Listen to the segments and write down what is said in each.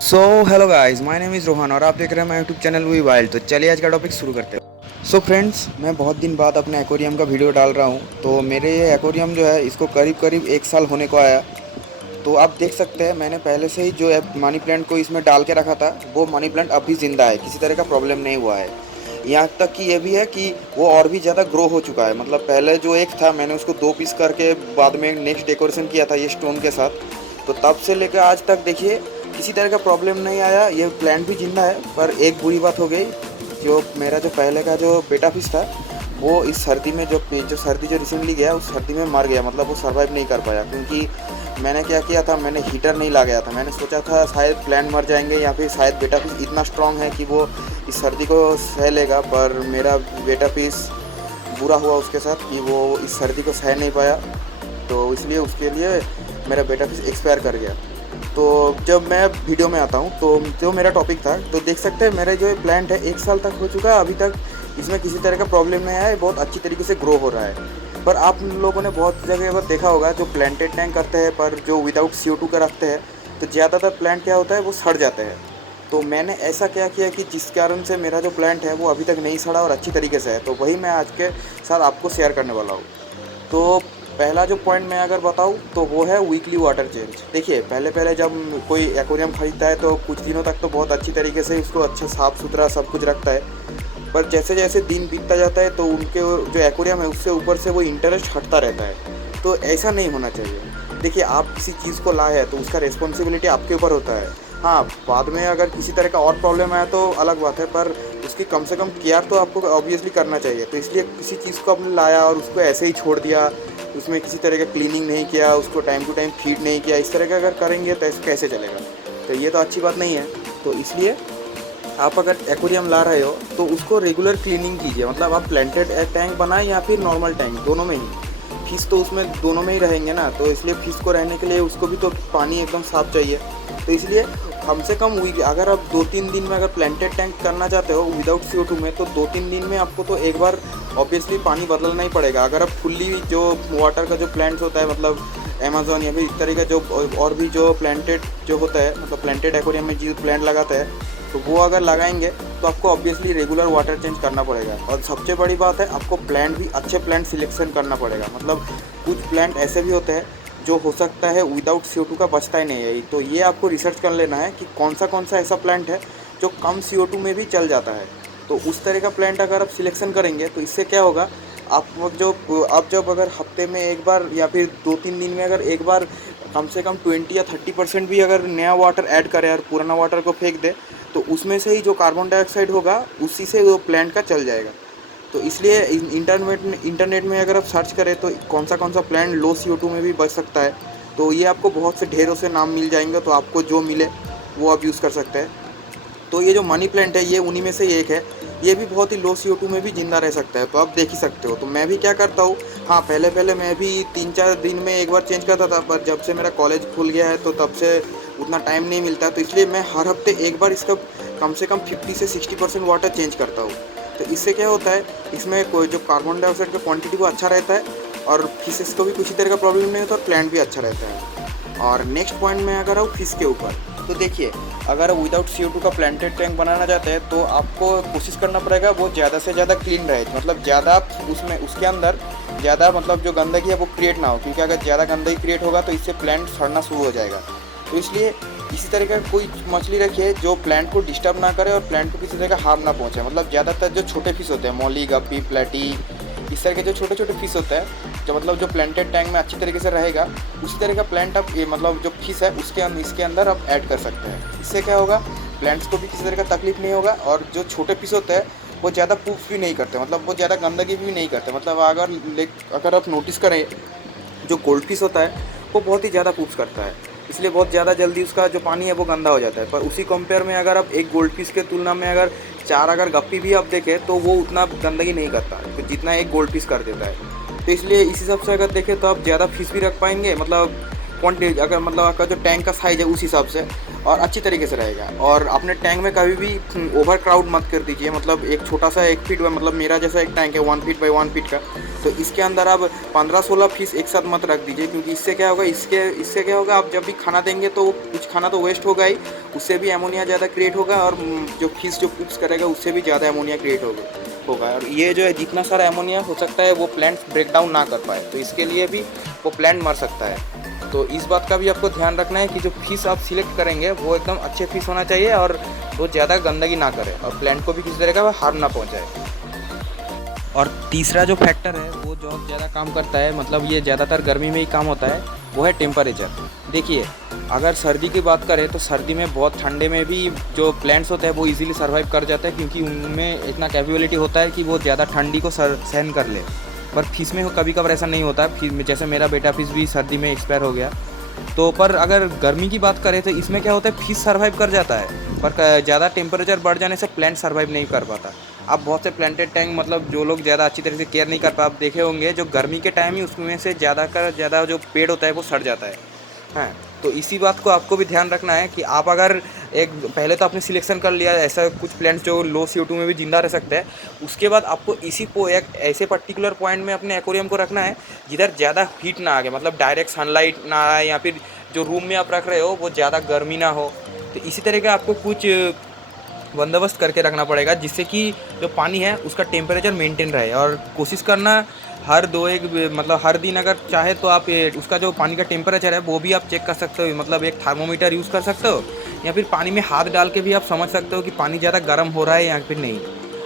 So hello guys, my name is Rohan और आप देख रहे हैं my YouTube channel we wild. तो चलिए आज का टॉपिक शुरू करते हैं। सो फ्रेंड्स, मैं बहुत दिन बाद अपने एक्वेरियम का वीडियो डाल रहा हूँ। तो मेरे ये एक्वेरियम जो है इसको करीब करीब 1 साल होने को आया। तो आप देख सकते हैं मैंने पहले से ही जो मनी प्लांट को इसमें डाल के रखा था, वो मनी प्लांट अभी ज़िंदा है, किसी तरह का प्रॉब्लम नहीं हुआ है। यहाँ तक कि ये भी है कि वो और भी ज़्यादा ग्रो हो चुका है। मतलब पहले जो एक था मैंने उसको 2 पीस करके बाद में नेक्स्ट डेकोरेशन किया था ये स्टोन के साथ। तो तब से लेकर आज तक देखिए किसी तरह का प्रॉब्लम नहीं आया। ये प्लांट भी जिंदा है। पर एक बुरी बात हो गई, जो मेरा जो पहले का जो बेटा फिश था वो इस सर्दी में जो सर्दी जो रिसेंटली गया उस सर्दी में मर गया। मतलब वो सर्वाइव नहीं कर पाया, क्योंकि मैंने क्या किया था, मैंने हीटर नहीं लगाया था। मैंने सोचा था शायद प्लांट मर जाएंगे या फिर शायद बेटा फिश इतना स्ट्रांग है कि वो इस सर्दी को सह लेगा। पर मेरा बेटा फिश बुरा हुआ उसके साथ कि वो इस सर्दी को सह नहीं पाया। तो इसलिए उसके लिए मेरा बेटा फिश एक्सपायर कर गया। तो जब मैं वीडियो में आता हूँ तो जो मेरा टॉपिक था, तो देख सकते हैं मेरे जो ये प्लांट है 1 साल तक हो चुका है, अभी तक इसमें किसी तरह का प्रॉब्लम नहीं आया है, बहुत अच्छी तरीके से ग्रो हो रहा है। पर आप लोगों ने बहुत जगह पर देखा होगा जो प्लांटेड टैंक करते हैं पर जो विदाउट CO2 का रखते हैं, तो ज़्यादातर प्लांट क्या होता है वो सड़ जाते हैं। तो मैंने ऐसा क्या किया कि जिस कारण से मेरा जो प्लांट है वो अभी तक नहीं सड़ा और अच्छी तरीके से है, तो वही मैं आज के साथ आपको शेयर करने वाला हूँ। तो पहला जो पॉइंट मैं अगर बताऊँ तो वो है वीकली वाटर चेंज। देखिए पहले पहले जब कोई एक्वेरियम खरीदता है तो कुछ दिनों तक तो बहुत अच्छी तरीके से उसको अच्छा साफ़ सुथरा सब कुछ रखता है। पर जैसे जैसे दिन बीतता जाता है तो उनके जो एक्वेरियम है उससे ऊपर से वो इंटरेस्ट हटता रहता है। तो ऐसा नहीं होना चाहिए। देखिए आप किसी चीज़ को लाए हैं तो उसका रिस्पॉन्सिबिलिटी आपके ऊपर होता है। हाँ, बाद में अगर किसी तरह का और प्रॉब्लम आया तो अलग बात है, पर उसकी कम से कम केयर तो आपको ऑब्वियसली करना चाहिए। तो इसलिए किसी चीज़ को आपने लाया और उसको ऐसे ही छोड़ दिया, उसमें किसी तरह का क्लीनिंग नहीं किया, उसको टाइम टू टाइम फीड नहीं किया, इस तरह का अगर करेंगे तो ऐसे कैसे चलेगा। तो ये तो अच्छी बात नहीं है। तो इसलिए आप अगर एक्वेरियम ला रहे हो तो उसको रेगुलर क्लीनिंग कीजिए। मतलब आप प्लांटेड टैंक बनाएं या फिर नॉर्मल टैंक, दोनों में ही। फिश तो उसमें दोनों में ही रहेंगे ना, तो इसलिए फिश को रहने के लिए उसको भी तो पानी एकदम साफ़ चाहिए। तो इसलिए कम से कम वीक, अगर आप 2-3 दिन में अगर प्लांटेड टैंक करना चाहते हो विदाउट CO2 में, तो 2-3 दिन में आपको तो एक बार ऑब्वियसली पानी बदलना ही पड़ेगा। अगर आप फुल्ली जो वाटर का जो प्लांट्स होता है, मतलब अमेज़न या फिर इस तरह का जो और भी जो प्लांटेड जो होता है, मतलब प्लांटेड एक्वेरियम में जो प्लांट लगाता है, तो वो अगर लगाएंगे तो आपको ऑब्वियसली रेगुलर वाटर चेंज करना पड़ेगा। और सबसे बड़ी बात है, आपको प्लांट भी अच्छे प्लांट सिलेक्शन करना पड़ेगा। मतलब कुछ प्लांट ऐसे भी होते हैं जो हो सकता है विदाउट CO2 का बचता ही नहीं है। तो ये आपको रिसर्च कर लेना है कि कौन सा ऐसा प्लांट है जो कम CO2 में भी चल जाता है। तो उस तरह का प्लांट अगर आप सिलेक्शन करेंगे तो इससे क्या होगा, आप जब अगर हफ्ते में एक बार या फिर 2-3 दिन में अगर एक बार कम से कम 20 या 30% भी अगर नया वाटर ऐड करें और पुराना वाटर को फेंक दे, तो उसमें से ही जो कार्बन डाइऑक्साइड होगा उसी से वो प्लांट का चल जाएगा। तो इसलिए इंटरनेट में अगर आप सर्च करें तो कौन सा प्लांट लो CO2 में भी बच सकता है, तो ये आपको बहुत से ढेरों से नाम मिल जाएंगे। तो आपको जो मिले वो आप यूज़ कर सकते हैं। तो ये जो मनी प्लांट है ये उन्हीं में से एक है। ये भी बहुत ही लो CO2 में भी ज़िंदा रह सकता है, तो आप देख ही सकते हो। तो मैं भी क्या करता हूँ, हाँ पहले पहले मैं भी 3-4 दिन में एक बार चेंज करता था, पर जब से मेरा कॉलेज खुल गया है तो तब से उतना टाइम नहीं मिलता। तो इसलिए मैं हर हफ्ते एक बार इसका कम से कम 50 से 60% वाटर चेंज करता हूँ। तो इससे क्या होता है, इसमें कोई जो कार्बन डाइऑक्साइड का क्वांटिटी वो अच्छा रहता है और फिशेस को भी किसी तरह का प्रॉब्लम नहीं होता और प्लांट भी अच्छा रहता है। और नेक्स्ट पॉइंट में अगर आऊँ फिश के ऊपर, तो देखिए अगर विदाउट CO2 का प्लांटेड टैंक बनाना चाहते हैं तो आपको कोशिश करना पड़ेगा वो ज़्यादा से ज़्यादा क्लीन रहे। मतलब ज़्यादा उसमें उसके अंदर ज़्यादा मतलब जो गंदगी है वो क्रिएट ना हो, क्योंकि अगर ज़्यादा गंदगी क्रिएट होगा तो इससे प्लांट सड़ना शुरू हो जाएगा। तो इसलिए इसी तरह का कोई मछली रखिए जो प्लांट को डिस्टर्ब ना करे और प्लांट को किसी तरह का हार्म ना पहुँचे। मतलब ज़्यादातर जो छोटे फिश होते हैं, मौली, गप्पी, प्लेटी, इस तरह के जो छोटे छोटे फिश होता है जो मतलब जो प्लांटेड टैंक में अच्छी तरीके से रहेगा, उसी तरह का प्लांट आप ये मतलब जो फिश है इसके अंदर आप ऐड कर सकते हैं। इससे क्या होगा, प्लांट्स को भी किसी तरह का तकलीफ नहीं होगा। और जो छोटे फिश होते हैं वो ज़्यादा पूप भी नहीं करते, मतलब वो ज़्यादा गंदगी भी नहीं करते। मतलब अगर आप नोटिस करें, जो गोल्ड फिश होता है वो बहुत ही ज़्यादा पूप्स करता है, इसलिए बहुत ज़्यादा जल्दी उसका जो पानी है वो गंदा हो जाता है। पर उसी कंपेयर में अगर आप एक गोल्ड फिश के तुलना में अगर 4 अगर गप्पी भी आप देखें तो वो उतना गंदगी नहीं करता तो जितना एक गोल्ड फिश कर देता है। तो इसलिए इस हिसाब से अगर देखें तो आप ज़्यादा फिश भी रख पाएंगे, मतलब क्वांटिटी, अगर मतलब आपका जो टैंक का साइज़ है उस हिसाब से, और अच्छी तरीके से रहेगा। और अपने टैंक में कभी भी ओवर क्राउड मत कर दीजिए, मतलब एक छोटा सा 1 फीट, मतलब मेरा जैसा एक टैंक है 1 फीट बाई 1 फीट का, तो इसके अंदर आप 15-16 फिश एक साथ मत रख दीजिए, क्योंकि इससे क्या होगा, इससे क्या होगा, आप जब भी खाना देंगे तो कुछ खाना तो वेस्ट होगा ही, उससे भी अमोनिया ज़्यादा क्रिएट होगा, और जो फिश जो पुप्स करेगा उससे भी ज़्यादा अमोनिया क्रिएट होगा। और ये जो है जितना सारा अमोनिया हो सकता है वो प्लांट्स ब्रेक डाउन ना कर पाए, तो इसके लिए भी वो प्लांट मर सकता है। तो इस बात का भी आपको ध्यान रखना है कि जो फिश आप सिलेक्ट करेंगे वो एकदम अच्छे फिश होना चाहिए, और वो ज़्यादा गंदगी ना करे, और प्लांट को भी किसी तरह का हार्म ना पहुँचाए। और तीसरा जो फैक्टर है वो जो ज़्यादा काम करता है, मतलब ये ज़्यादातर गर्मी में ही काम होता है, वो है टेम्परेचर। देखिए, अगर सर्दी की बात करें तो सर्दी में बहुत ठंडे में भी जो प्लांट्स होते हैं वो इजीली सर्वाइव कर जाते हैं, क्योंकि उनमें इतना कैपेबिलिटी होता है कि वो ज़्यादा ठंडी को सहन कर ले। पर फिश में कभी कभार ऐसा नहीं होता है, जैसे मेरा बेटा फिश भी सर्दी में एक्सपायर हो गया। तो पर अगर गर्मी की बात करें तो इसमें क्या होता है, फिश सर्वाइव कर जाता है, पर ज़्यादा टेम्परेचर बढ़ जाने से प्लांट सर्वाइव नहीं कर पाता। आप बहुत से प्लांटेड टैंक, मतलब जो लोग ज़्यादा अच्छी तरह से केयर नहीं कर पा, आप देखे होंगे जो गर्मी के टाइम ही उसमें से ज़्यादा का ज़्यादा जो पेड़ होता है वो सड़ जाता है। हाँ, तो इसी बात को आपको भी ध्यान रखना है कि आप अगर एक पहले तो आपने सिलेक्शन कर लिया ऐसा कुछ प्लांट्स जो लो CO2 में भी जिंदा रह सकते हैं, उसके बाद आपको इसी को एक ऐसे पर्टिकुलर पॉइंट में अपने एक्वेरियम को रखना है जिधर ज़्यादा हीट ना आए, मतलब डायरेक्ट सनलाइट ना आए, या फिर जो रूम में आप रख रहे हो वो ज़्यादा गर्मी ना हो। तो इसी तरह का आपको कुछ बंदोबस्त करके रखना पड़ेगा, जिससे कि जो पानी है उसका टेम्परेचर मेंटेन रहे। और कोशिश करना हर मतलब हर दिन अगर चाहे तो आप उसका जो पानी का टेम्परेचर है वो भी आप चेक कर सकते हो, मतलब एक थर्मोमीटर यूज़ कर सकते हो, या फिर पानी में हाथ डाल के भी आप समझ सकते हो कि पानी ज़्यादा गर्म हो रहा है या फिर नहीं।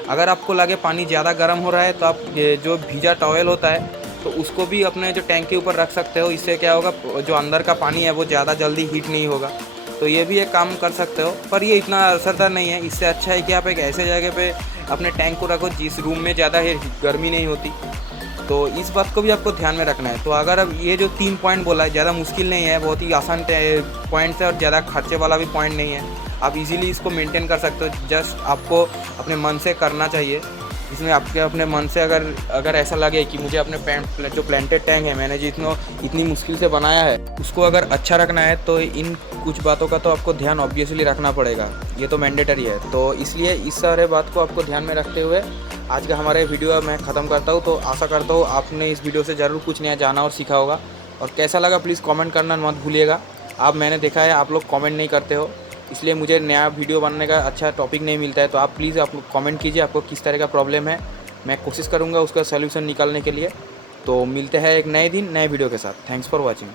अगर आपको लगे पानी ज़्यादा गर्म हो रहा है तो आप जो भीजा टॉवल होता है तो उसको भी अपने जो टैंक के ऊपर रख सकते हो। इससे क्या होगा, जो अंदर का पानी है वो ज़्यादा जल्दी हीट नहीं होगा। तो ये भी एक काम कर सकते हो, पर ये इतना असरदार नहीं है। इससे अच्छा है कि आप एक ऐसे जगह पे अपने टैंक को रखो जिस रूम में ज़्यादा गर्मी नहीं होती। तो इस बात को भी आपको ध्यान में रखना है। तो अगर अब ये जो 3 पॉइंट बोला है ज़्यादा मुश्किल नहीं है, बहुत ही आसान पॉइंट्स है, और ज़्यादा खर्चे वाला भी पॉइंट नहीं है। आप इजीली इसको मेंटेन कर सकते हो, जस्ट आपको अपने मन से करना चाहिए। इसमें आपके अपने मन से अगर ऐसा लगे कि मुझे अपने जो प्लांटेड टैंक है मैंने जितना इतनी मुश्किल से बनाया है उसको अगर अच्छा रखना है, तो इन कुछ बातों का तो आपको ध्यान ऑब्वियसली रखना पड़ेगा, ये तो मैंडेटरी है। तो इसलिए इस सारे बात को आपको ध्यान में रखते हुए आज का हमारे वीडियो मैं ख़त्म करता हूँ। तो आशा करता हूँ आपने इस वीडियो से ज़रूर कुछ नया जाना और सीखा होगा, और कैसा लगा प्लीज़ कमेंट करना मत भूलिएगा। मैंने देखा है आप लोग कमेंट नहीं करते हो, इसलिए मुझे नया वीडियो बनाने का अच्छा टॉपिक नहीं मिलता है। तो आप प्लीज़ आप कमेंट कीजिए आपको किस तरह का प्रॉब्लम है, मैं कोशिश करूँगा उसका सलूशन निकालने के लिए। तो मिलते हैं एक नए दिन नए वीडियो के साथ। Thanks for watching.